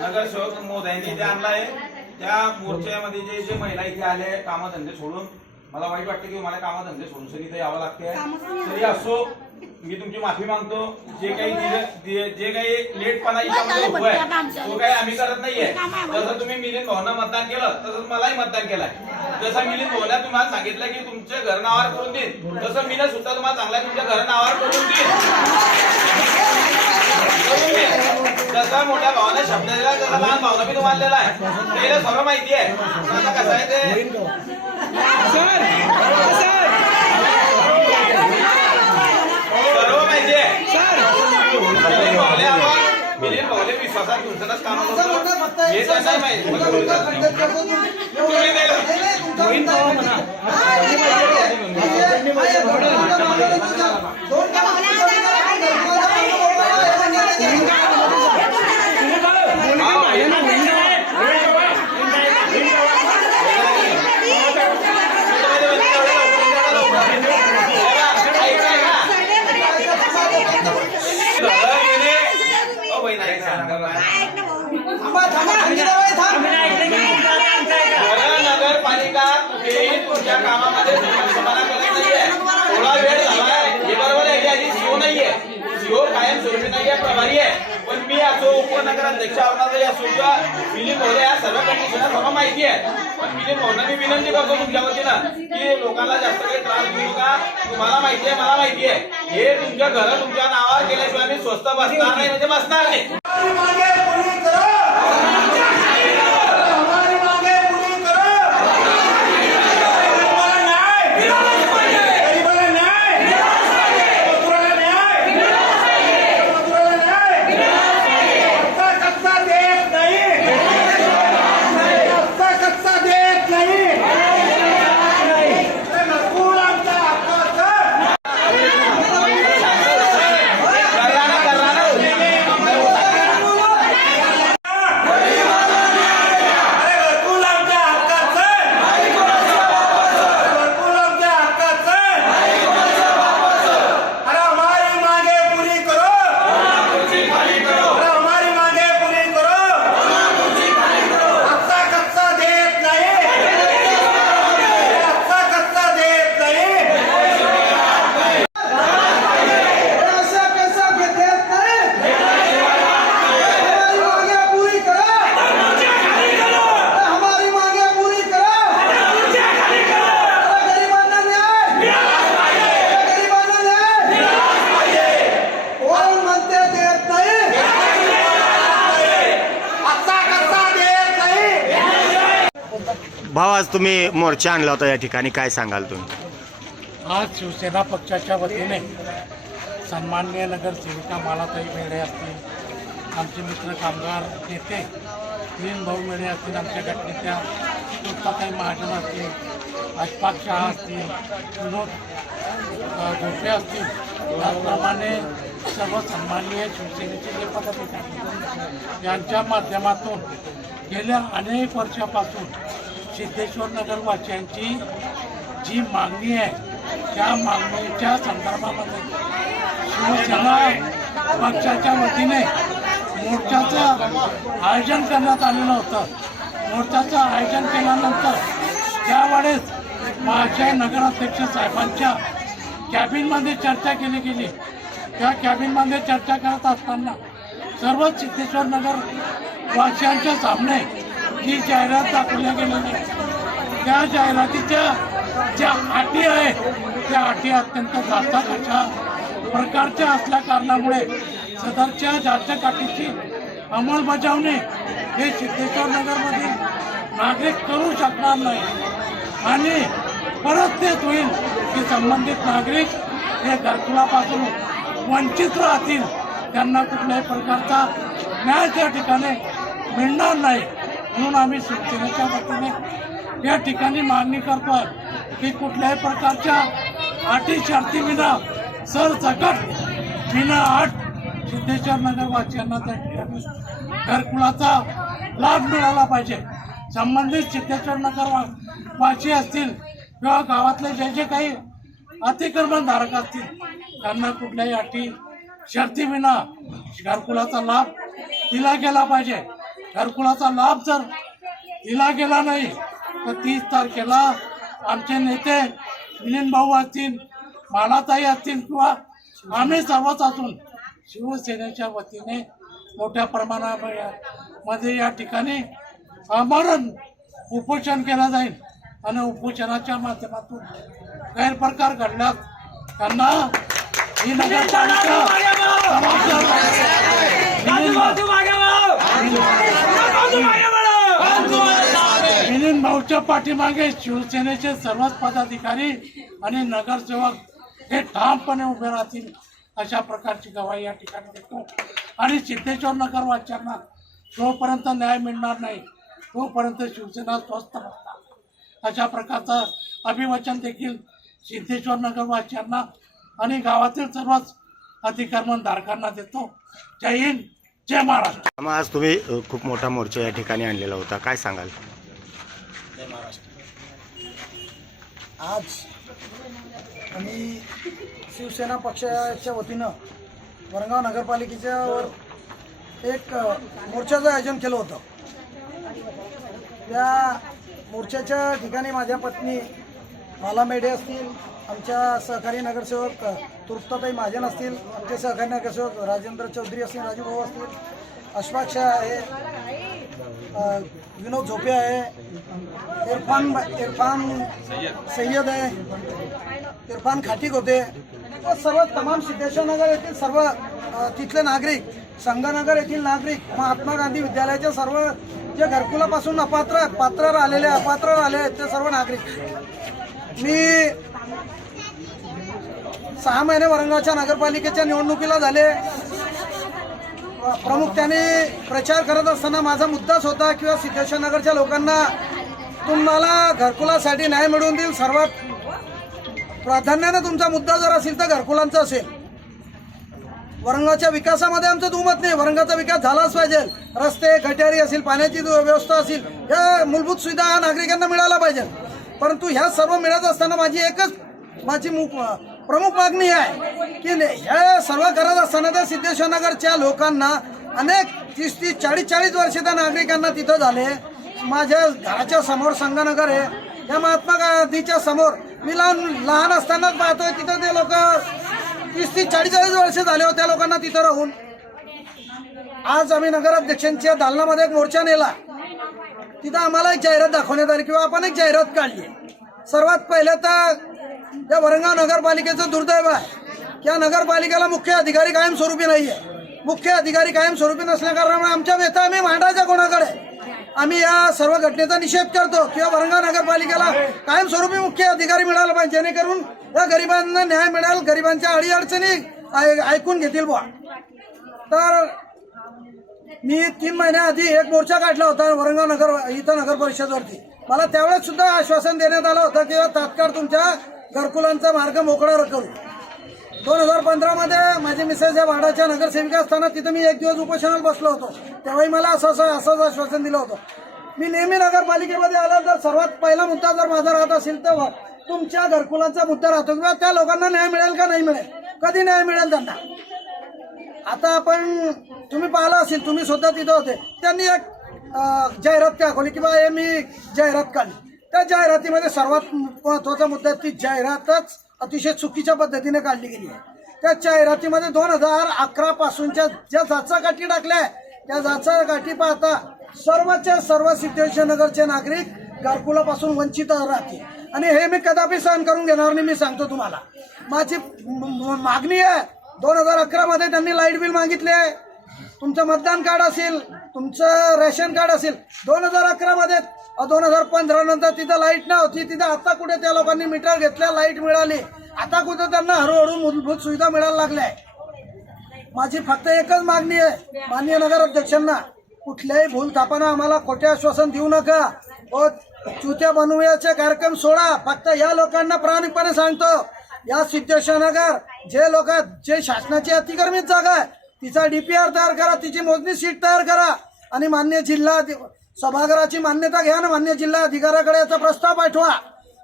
नगरसेवक मोदयांनी जे आणलाय त्या मोर्चामध्ये जे महिला इथे आले कामधंदे सोडून, मला वाईट वाटतं की मला कामधंदे सोडून सर इथे यावं लागते. तरी असो मी तुमची माफी मागतो. जे काही लेटपणा याच्यामध्ये होतोय तो काही आम्ही करत नाहीये. जसं तुम्ही मिलिंद भाऊंना मतदान केलं तसंच मलाही मतदान केलंय. जसं मिलिंद भाऊला तुम्हाला सांगितलं की तुमच्या घर नावावर करून देईन, तसं मी सुद्धा तुम्हाला सांगलाय तुमच्या घर नावावर करून देईन. जसा मोठ्या भावाने शब्द दिला तसा लहान भावना मी तुम्हाला दिलाय. त्याला सर्व माहिती आहे. आता कसं आहे ते सर्व माहिती आहे. मिलिंद भाऊले विश्वासात तुमच्याच काम करतो हे तर नाही माहिती. नगरपालिका कुठेही तुमच्या कामामध्ये समाधान करत नाहीये. थोडा वेळ झालाय हे बरोबर आहे की आधी सीओ नाहीये, सीओ कायम स्वरूपी नाहीये, प्रभारी आहे. पण मी असो उपनगराध्यक्ष आवडणार असो किंवा मिलिंद भाऊला या सर्व कंडिशन सर्व माहिती आहे. पण मिलिंद भाऊंना मी विनंती करतो तुमच्या वतीनं की लोकांना जास्त काही त्रास देऊ नका. तुम्हाला माहिती आहे, मला माहिती आहे, हे तुमच्या घर तुमच्या नावावर केल्याशिवाय मी स्वस्त बसणार नाही म्हणजे बसणार नाही. भाऊ, आज तुम्ही मोर्चा आणला होता या ठिकाणी, काय सांगाल तुम्ही? आज शिवसेना पक्षाच्या वतीने सन्माननीय नगरसेविका मालाताई मेढे असतील, आमचे मित्र कामगार नेते मिलिंद भाऊ मेढे असतील, आमच्या गटनेत्या तुळसाताई महाजन असतील, अशफाक शहा असतील, विनोद घोटे असतील, त्याचप्रमाणे सर्व सन्माननीय शिवसेनेचे जे पदाधिकारी यांच्या माध्यमातून गेल्या अनेक वर्षापासून सिद्धेश्वर नगरवासियांची जी मागणी आहे त्या मागणीच्या संदर्भामध्ये शिवसेना पक्षाच्या वतीने मोर्चाचं आयोजन करण्यात आलेलं होतं. मोर्चाचं आयोजन केल्यानंतर त्यावेळेस माझ्या नगराध्यक्ष साहेबांच्या कॅबिनमध्ये चर्चा केली गेली. त्या कॅबिनमध्ये चर्चा करत असताना सर्व सिद्धेश्वर नगर वासियांच्या सामने जी जाहिरात दाखवल्या गेलेली त्या जाहिरातीच्या ज्या अटी आहेत त्या अटी अत्यंत जास्त अशा प्रकारच्या असल्या कारणामुळे सदरच्या जाचक अटीची अंमलबजावणी हे सिद्धेश्वर नगरमधील नागरिक करू शकणार नाही आणि परत तेच होईल की संबंधित नागरिक हे घरकुलापासून वंचित राहतील. त्यांना कुठल्याही प्रकारचा न्याय त्या ठिकाणी मिळणार नाही. म्हणून आम्ही शिवसेनेच्या वतीने या ठिकाणी मागणी करतोय की कुठल्याही प्रकारच्या अटी शर्ती विना सरसकट विना अट सिद्धेश्वर नगर वासियांना त्या ठिकाणी घरकुलाचा लाभ मिळाला पाहिजे. संबंधित सिद्धेश्वर नगर वासी असतील किंवा गावातले जे काही अतिक्रमणधारक असतील त्यांना कुठल्याही अटी शर्ती विना घरकुलाचा लाभ दिला गेला पाहिजे. घरकुलाचा लाभ जर दिला गेला नाही तर 30 तारखेला आमचे नेते मिलिंद भाऊ असतील, मालाताई असतील किंवा आम्ही सर्वच असून शिवसेनेच्या वतीने मोठ्या प्रमाणामध्ये या ठिकाणी आमरण उपोषण केलं जाईल आणि उपोषणाच्या माध्यमातून गैरप्रकार घडल्यास त्यांना ही नगरपालिका मिलिंद भाऊच्या पाठीमागे शिवसेनेचे सर्वच पदाधिकारी आणि नगरसेवक हे ठामपणे उभे राहतील अशा प्रकारची गवाही या ठिकाणी देतो. आणि सिद्धेश्वर नगर वासियांना जोपर्यंत न्याय मिळणार नाही तोपर्यंत शिवसेना स्वस्थ नसणार अशा प्रकारचं अभिवचन देखील सिद्धेश्वर नगर वासियांना आणि गावातील सर्वच अतिक्रमणधारकांना देतो. जय हिंद, जय महाराष्ट्र. मग आज तुम्ही खूप मोठा मोर्चा या ठिकाणी आणलेला होता, काय सांगाल? आज आम्ही शिवसेना पक्षाच्या वतीनं वरंगाव नगरपालिकेच्यावर एक मोर्चाचं आयोजन केलं होतं. त्या मोर्चाच्या ठिकाणी माझ्या पत्नी माला मेढे असतील, आमच्या सहकारी नगरसेवक तृप्ताताई महाजन असतील, आमचे सहकारी नगरसेवक राजेंद्र चौधरी असतील, राजू भाऊ असतील, अशफाक शाह आहे, विनोद झोपे आहे, इरफान सय्यद आहे, इरफान खाटिक होते, सर्व तमाम सिद्धेश्वर नगर येथील सर्व तिथले नागरिक, संगनगर येथील नागरिक, महात्मा गांधी विद्यालयाच्या सर्व जे घरकुलापासून पात्र राहिलेले आहेत ते सर्व नागरिक. मी 6 महिने वरंगावच्या नगरपालिकेच्या निवडणुकीला झाले. प्रामुख्याने प्रचार करत असताना माझा मुद्दाच होता किंवा सिद्धेश्वर नगरच्या लोकांना तुम्हाला घरकुलासाठी न्याय मिळवून देईल. सर्वात प्राधान्याने तुमचा मुद्दा जर असेल तर घरकुलांचा असेल. वरंगावच्या विकासामध्ये आमचं दुमत नाही. वरंगावचा विकास झालाच पाहिजे. रस्ते, गटारी असेल, पाण्याची व्यवस्था असेल, या मूलभूत सुविधा नागरिकांना मिळायला पाहिजे. परंतु ह्या सर्व मिळत असताना माझी प्रमुख मागणी आहे की हे सर्व करत असताना त्या सिद्धेश्वर नगरच्या लोकांना अनेक 30-30, 40-40 वर्ष त्या नागरिकांना तिथं झाले. माझ्या घराच्या समोर संगनगर आहे. या महात्मा गांधीच्या समोर मी लहान असतानाच पाहतोय तिथं ते लोक 30-30, 40-40 वर्ष झाले होते त्या लोकांना तिथं राहून. आज आम्ही नगराध्यक्षांच्या दालनामध्ये एक मोर्चा नेला. तिथं आम्हाला एक जाहिरात दाखवण्यात आली किंवा आपण एक जाहिरात काढली. सर्वात पहिलं तर या वरंगाव नगरपालिकेचं दुर्दैव आहे की या नगरपालिकेला मुख्य अधिकारी कायमस्वरूपी नाही आहे. मुख्य अधिकारी कायमस्वरूपी नसल्या कारणामुळे आमच्या व्यथा आम्ही मांडायच्या कोणाकडे. आम्ही या सर्व घटनेचा निषेध करतो किंवा वरंगाव नगरपालिकेला कायमस्वरूपी मुख्य अधिकारी मिळाला पाहिजे जेणेकरून या गरिबांना न्याय मिळेल, गरिबांच्या अडीअडचणी ऐकून घेतील बुवा. तर मी 3 महिन्याआधी एक मोर्चा काढला होता वरंगाव नगर परिषदवरती. मला त्यावेळेस सुद्धा आश्वासन देण्यात आलं होतं की तात्काळ तुमच्या घरकुलांचा मार्ग मोकळा करू. 2015 मध्ये माझी मिसेस या वार्डाच्या नगरसेविका असताना तिथं मी एक दिवस उपोषणाला बसलो होतो. तेव्हाही मला असंच आश्वासन दिलं होतं. मी नेहमी नगरपालिकेमध्ये आलो तर सर्वात पहिला मुद्दा जर माझा राहत असेल तर तुमच्या घरकुलाचा मुद्दा राहतो किंवा त्या लोकांना न्याय मिळेल का नाही मिळेल, कधी न्याय मिळेल त्यांना. आता आपण तुम्ही पाहिलं असेल, तुम्ही स्वतः तिथं होते, त्यांनी एक जाहिरात दाखवली किंवा हे मी जाहिरात काढली. त्या जाहिरातीमध्ये सर्वात महत्वाचा मुद्दा ती जाहिरातच अतिशय चुकीच्या पद्धतीने काढली गेली आहे. त्या जाहिरातीमध्ये 2011 पासूनच्या ज्या जाचाकाठी टाकल्या त्या जाचाकाठी पाहता सर्वच्या सर्व सिद्धेश्वर नगरचे नागरिक घरकुलापासून वंचित राहतील आणि हे मी कदापि सहन करून घेणार नाही. मी सांगतो तुम्हाला, माझी मागणी आहे. 2011 मध्ये त्यांनी लाईट बिल मागितले, तुमचं मतदान कार्ड असेल, तुमचं रेशन कार्ड असेल. 2011 मध्ये 2015 नंतर तिथं लाईट नव्हती. तिथं आता कुठे त्या लोकांनी मीटर घेतल्या, लाईट मिळाली. आता कुठे त्यांना हळूहळू मूलभूत सुविधा मिळायला लागल्या. माझी फक्त एकच मागणी आहे माननीय नगराध्यक्षांना, कुठल्याही भूल थापांना आम्हाला खोटे आश्वासन देऊ नका. चुत्या बनवण्याचे कार्यक्रम सोडा. फक्त या लोकांना प्रामाणिकपणे सांगतो या सिद्धेश्वर नगर जे लोक जे शासनाची अतिक्रमित जागा आहे तिचा डीपीआर तयार करा, तिची मोजणी शीट तयार करा आणि मान्य जिल्हा सभागृहाची मान्यता घ्या आणि मान्य जिल्हा अधिकाऱ्याकडे याचा प्रस्ताव पाठवा.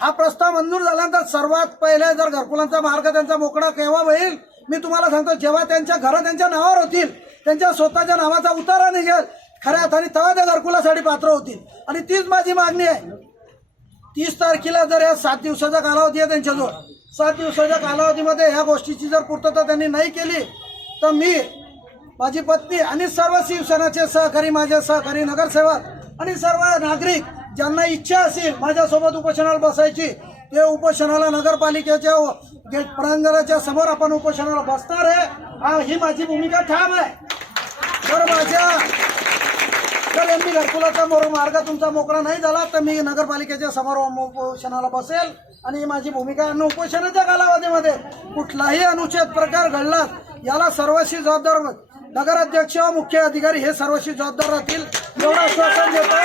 हा प्रस्ताव मंजूर झाल्यानंतर सर्वात पहिले जर घरकुलांचा मार्ग त्यांचा मोकळा केव्हा होईल मी तुम्हाला सांगतो, जेव्हा त्यांच्या घरं त्यांच्या नावावर होतील, त्यांच्या स्वतःच्या नावाचा उतारा निघेल खऱ्या अर्थाने, तेव्हा त्या घरकुलासाठी पात्र होतील. आणि तीच माझी मागणी आहे. 30 तारखेला जर या 7 दिवसाचा कालावधी आहे त्यांच्याजवळ, 7 दिवसाच्या कालावधीमध्ये ह्या गोष्टीची जर पूर्तता त्यांनी नाही केली तर मी, माझी पत्नी आणि सर्व शिवसेनाचे सहकारी, माझे सहकारी नगरसेवक आणि सर्व नागरिक ज्यांना इच्छा असेल माझ्यासोबत उपोषणाला बसायची, ते उपोषणाला नगरपालिकेच्या गेट प्रांगणाच्या समोर आपण उपोषणाला बसणार आहे. ही माझी भूमिका ठाम आहे. जर यांनी घरकुलाचा मार्ग तुमचा मोकळा नाही झाला तर मी नगरपालिकेच्या समोर उपोषणाला बसेल आणि ही माझी भूमिका. आणि उपोषणाच्या कालावधीमध्ये कुठलाही अनुचित प्रकार घडला याला सर्वस्वी जबाबदार नगराध्यक्ष व मुख्य अधिकारी हे सर्वस्वी जबाबदार राहतील एवढं आश्वासन देतो.